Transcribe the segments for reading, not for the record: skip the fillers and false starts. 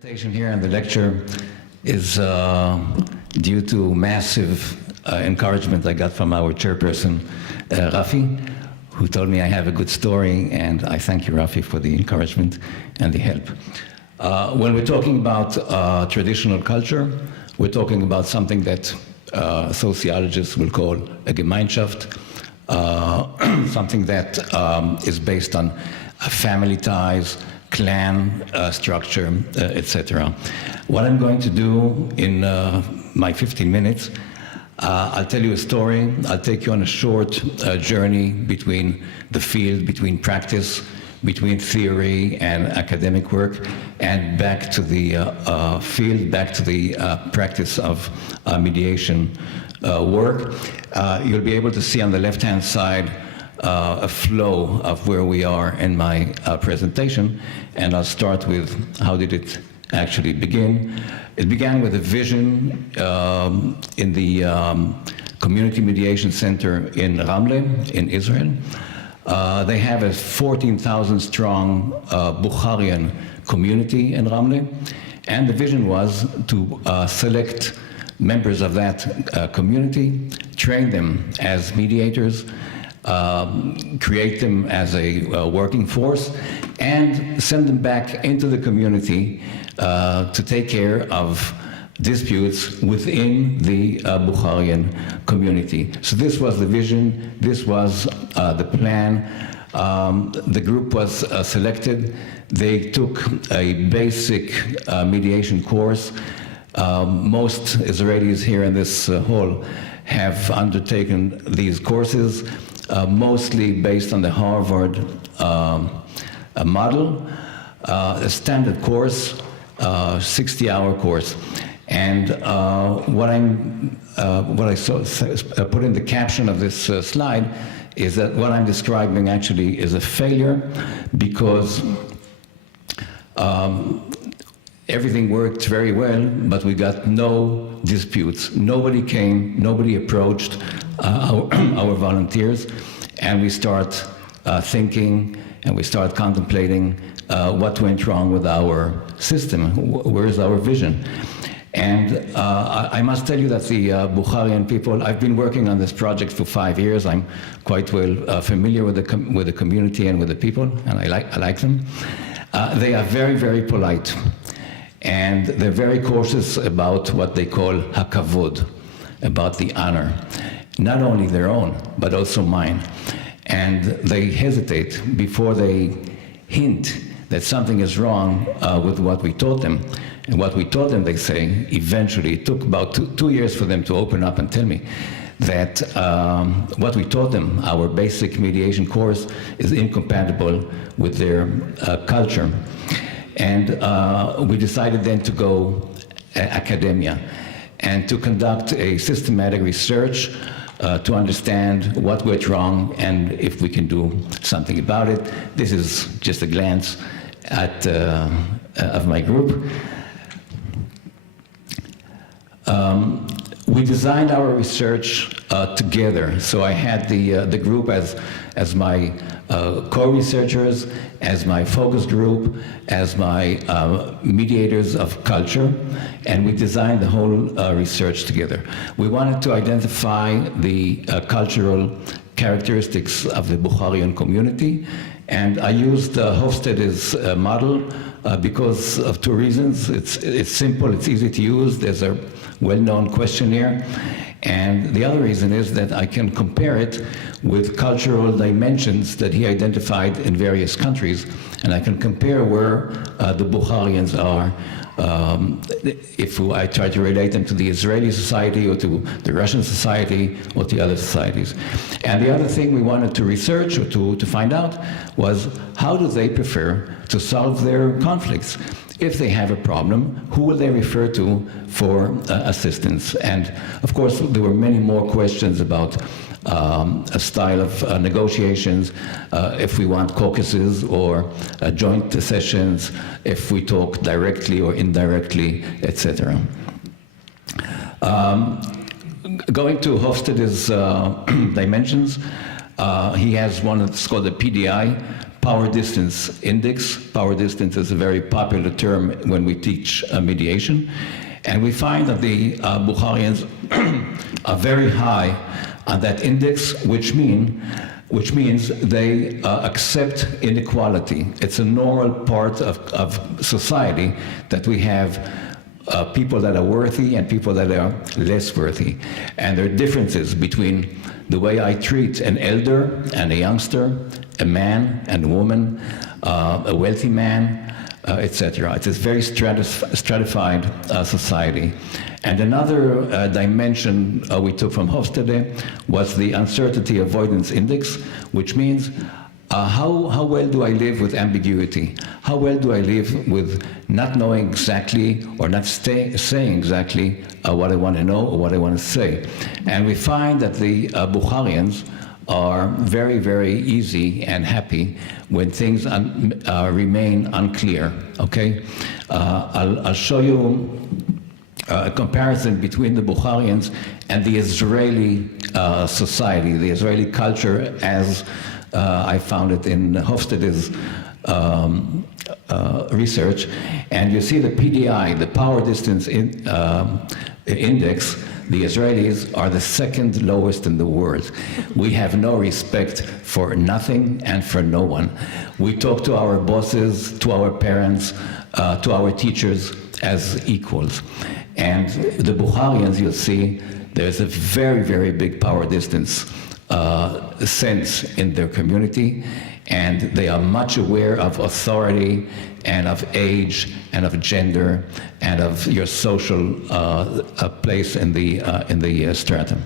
Presentation here and the lecture is due to massive encouragement I got from our chairperson, Rafi, who told me I have a good story, and I thank you, Rafi, for the encouragement and the help. When we're talking about traditional culture, we're talking about something that sociologists will call a Gemeinschaft, something that is based on family ties, clan structure, etc. What I'm going to do in my 15 minutes, I'll tell you a story. I'll take you on a short journey between the field, between practice, between theory and academic work, and back to the field, back to the practice of mediation work. You'll be able to see on the left-hand side a flow of where we are in my presentation, and I'll start with how did it actually begin. It began with a vision in the Community Mediation Center in Ramle in Israel. They have a 14,000 strong Bukharian community in Ramle, and the vision was to select members of that community, train them as mediators, create them as a working force, and send them back into the community to take care of disputes within the Bukharian community. So this was the vision, this was the plan. The group was selected. They took a basic mediation course. Most Israelis here in this hall have undertaken these courses, mostly based on the Harvard model, a standard course, 60-hour course. And what I put in the caption of this slide is that what I'm describing actually is a failure, because everything worked very well, but we got no disputes. Nobody came, nobody approached our volunteers, and we start thinking and we start contemplating what went wrong with our system, where is our vision. And I must tell you that the Bukharian people, I've been working on this project for 5 years. I'm quite well familiar with the community and with the people, and I like them. They are very, very polite, and they're very cautious about what they call hakavod, about the honor, not only their own, but also mine. And they hesitate before they hint that something is wrong with what we taught them. And what we taught them, they say, eventually, it took about two years for them to open up and tell me that what we taught them, our basic mediation course, is incompatible with their culture. And we decided then to go academia and to conduct a systematic research to understand what went wrong and if we can do something about it. This is just a glance at of my group. We designed our research together. So I had the group as my co-researchers, as my focus group, as my mediators of culture, and we designed the whole research together. We wanted to identify the cultural characteristics of the Bukharian community, and I used Hofstede's model because of two reasons. It's simple, it's easy to use, there's a well-known questionnaire, and the other reason is that I can compare it with cultural dimensions that he identified in various countries, and I can compare where the Bukharians are if I try to relate them to the Israeli society or to the Russian society or to other societies. And the other thing we wanted to research or to find out was, how do they prefer to solve their conflicts? If they have a problem, who will they refer to for assistance? And of course, there were many more questions about a style of negotiations, if we want caucuses or joint sessions, if we talk directly or indirectly, etc. Going to Hofstede's dimensions, he has one that's called the PDI, power distance index. Power distance is a very popular term when we teach mediation. And we find that the Bukharians are very high on that index, which means they accept inequality. It's a normal part of society that we have people that are worthy and people that are less worthy. And there are differences between the way I treat an elder and a youngster, a man and a woman, a wealthy man, etc. It's a very stratified society. And another dimension we took from Hofstede was the uncertainty avoidance index, which means how well do I live with ambiguity? How well do I live with not knowing exactly or not saying exactly what I want to know or what I want to say? And we find that the Bukharians are very, very easy and happy when things remain unclear, okay? I'll show you a comparison between the Bukharians and the Israeli society, the Israeli culture as I found it in Hofstede's research. And you see the PDI, the power distance index. The Israelis are the second lowest in the world. We have no respect for nothing and for no one. We talk to our bosses, to our parents, to our teachers as equals. And the Bukharians, you'll see, there's a very, very big power distance sense in their community, and they are much aware of authority and of age and of gender and of your social place in the stratum.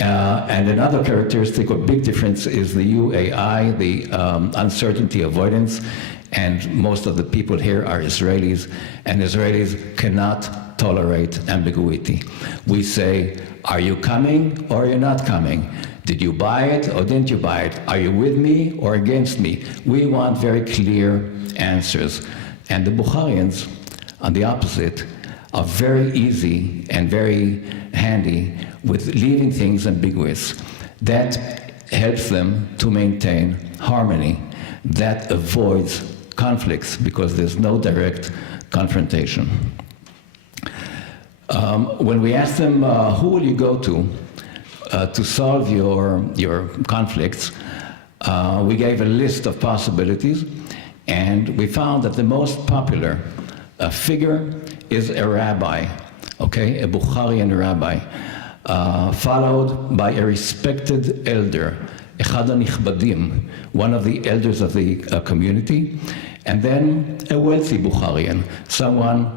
And another characteristic or big difference is the UAI, the uncertainty avoidance, and most of the people here are Israelis, and Israelis cannot tolerate ambiguity. We say, are you coming or are you not coming? Did you buy it or didn't you buy it? Are you with me or against me? We want very clear answers. And the Bukharians, on the opposite, are very easy and very handy with leaving things ambiguous. That helps them to maintain harmony. That avoids conflicts because there's no direct confrontation. When we ask them, who will you go to solve your conflicts, we gave a list of possibilities, and we found that the most popular figure is a rabbi, okay, a Bukharian rabbi, followed by a respected elder, Echad HaNichbadim, one of the elders of the community, and then a wealthy Bukharian, someone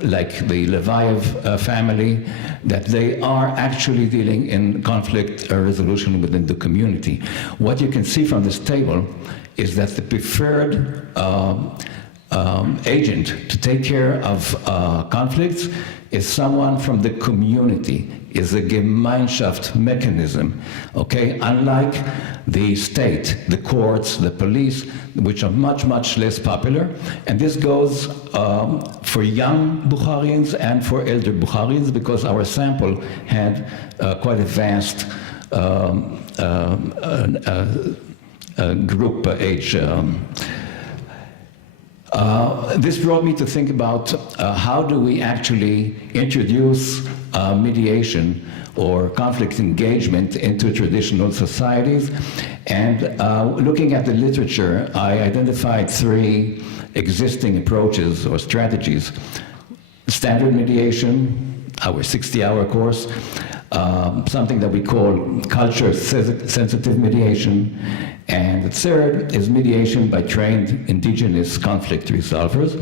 like the Levayev family, that they are actually dealing in conflict resolution within the community. What you can see from this table is that the preferred agent to take care of conflicts is someone from the community, is a Gemeinschaft mechanism, okay? Unlike the state, the courts, the police, which are much, much less popular. And this goes for young Bukharians and for elder Bukharians, because our sample had quite a vast group age. This brought me to think about how do we actually introduce mediation or conflict engagement into traditional societies. And looking at the literature, I identified 3 existing approaches or strategies. Standard mediation, our 60-hour course, something that we call culture-sensitive mediation, and the third is mediation by trained indigenous conflict resolvers.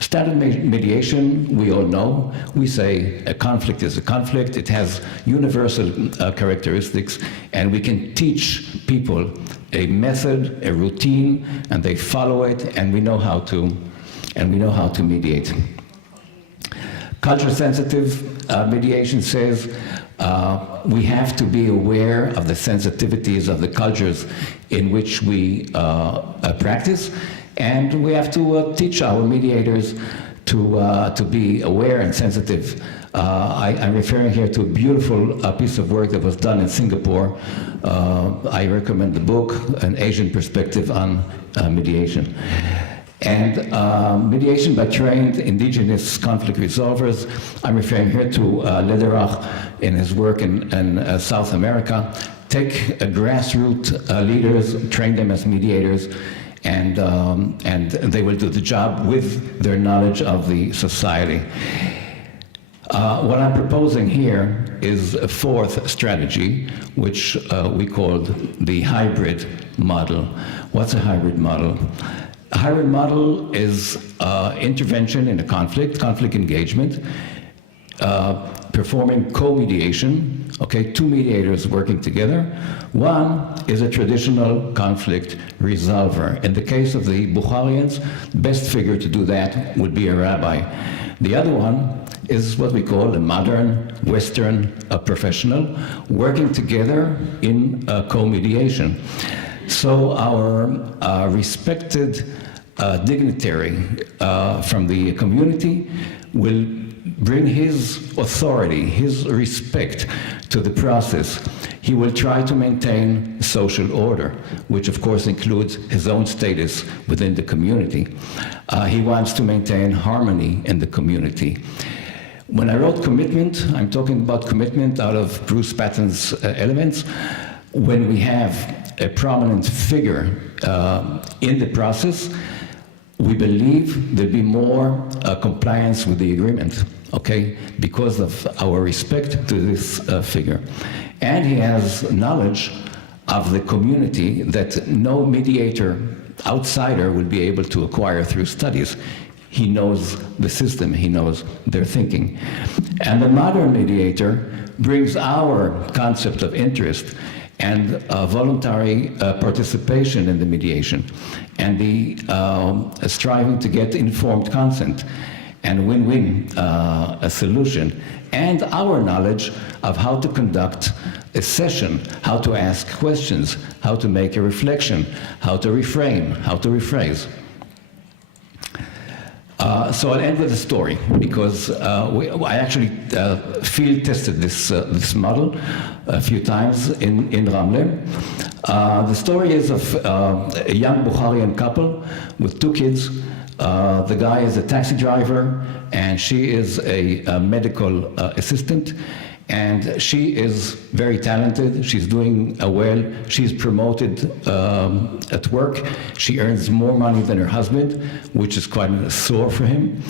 Standard mediation, we all know, we say a conflict is a conflict, it has universal characteristics, and we can teach people a method, a routine, and they follow it, and we know how to mediate. Culture-sensitive mediation says we have to be aware of the sensitivities of the cultures in which we practice, and we have to teach our mediators to be aware and sensitive I'm referring here to a beautiful piece of work that was done in Singapore. I recommend the book, An Asian Perspective on Mediation. And mediation by trained indigenous conflict resolvers. I'm referring here to Lederach in his work in South America. Take grassroots leaders, train them as mediators, and they will do the job with their knowledge of the society. What I'm proposing here is a fourth strategy, which we called the hybrid model. What's a hybrid model? A hybrid model is intervention in a conflict engagement, performing co-mediation, okay, two mediators working together. One is a traditional conflict resolver. In the case of the Bukharians, the best figure to do that would be a rabbi. The other one is what we call a modern Western professional working together in co-mediation. So our respected dignitary from the community will bring his authority, his respect to the process. He will try to maintain social order, which of course includes his own status within the community. He wants to maintain harmony in the community. When I wrote commitment, I'm talking about commitment out of Bruce Patton's elements. When we have a prominent figure in the process, we believe there'll be more compliance with the agreement, okay, because of our respect to this figure. And he has knowledge of the community that no mediator, outsider, will be able to acquire through studies. He knows the system, he knows their thinking. And the modern mediator brings our concept of interest and voluntary participation in the mediation, and the striving to get informed consent and win-win a solution, and our knowledge of how to conduct a session, how to ask questions, how to make a reflection, how to reframe, how to rephrase. So I'll end with a story, because I actually field tested this model a few times in Ramle. The story is of a young Bukharian couple with two kids. The guy is a taxi driver, and she is a medical assistant. And she is very talented. She's doing well. She's promoted at work. She earns more money than her husband, which is quite sore for him.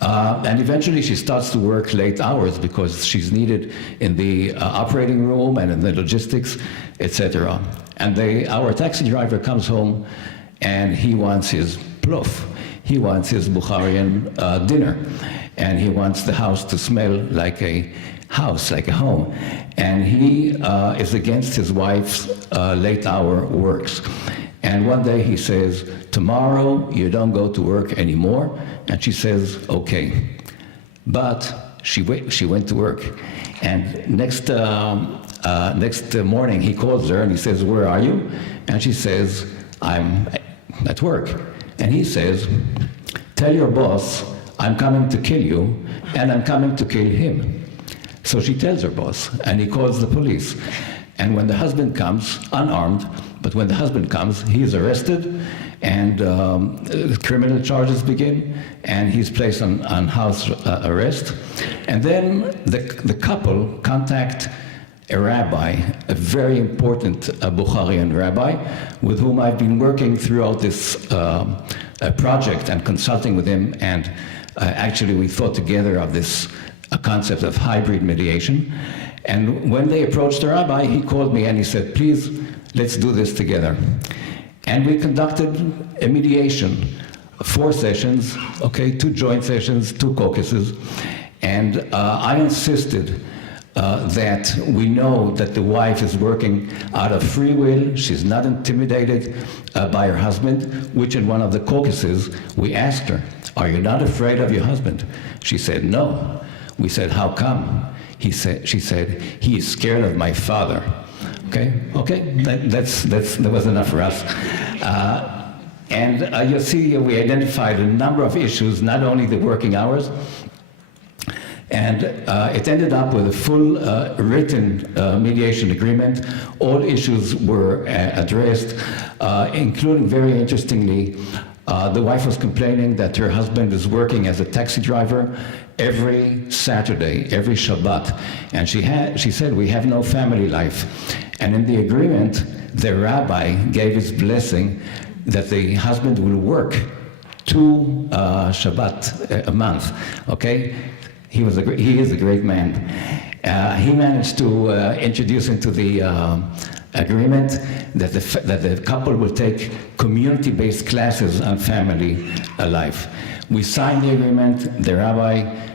And eventually she starts to work late hours because she's needed in the operating room and in the logistics, etc. And our taxi driver comes home and he wants his plof. He wants his Bukharian dinner. And he wants the house to smell like a house, like a home. And he is against his wife's late hour works. And one day he says, tomorrow you don't go to work anymore. And she says, okay. But she went to work. And next morning he calls her and he says, where are you? And she says, I'm at work. And he says, tell your boss I'm coming to kill you and I'm coming to kill him. So she tells her boss, and he calls the police. And when the husband comes, unarmed, but when the husband comes, he's arrested, and criminal charges begin, and he's placed on house arrest. And then the couple contact a rabbi, a very important Bukharian rabbi, with whom I've been working throughout this project and consulting with him, and actually we thought together of this a concept of hybrid mediation. And when they approached the rabbi, he called me and he said, please, let's do this together. And we conducted a mediation, 4 sessions, okay, 2 joint sessions, 2 caucuses. And I insisted that we know that the wife is working out of free will. She's not intimidated by her husband, which in one of the caucuses, we asked her, are you not afraid of your husband? She said, no. We said, how come? She said, he is scared of my father. Okay, that was enough for us. And you'll see we identified a number of issues, not only the working hours, And it ended up with a full written mediation agreement. All issues were addressed, including, very interestingly, the wife was complaining that her husband is working as a taxi driver every Saturday, every Shabbat. And she said, we have no family life. And in the agreement, the rabbi gave his blessing that the husband will work 2 Shabbat a month, okay? He is a great man. He managed to introduce into the agreement that the couple will take community-based classes on family life. We signed the agreement. The rabbi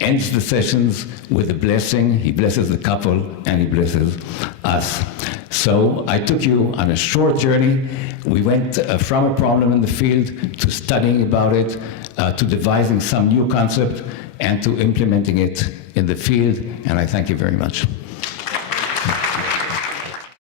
ends the sessions with a blessing. He blesses the couple and he blesses us. So I took you on a short journey. We went from a problem in the field to studying about it, to devising some new concept, and to implementing it in the field, and I thank you very much.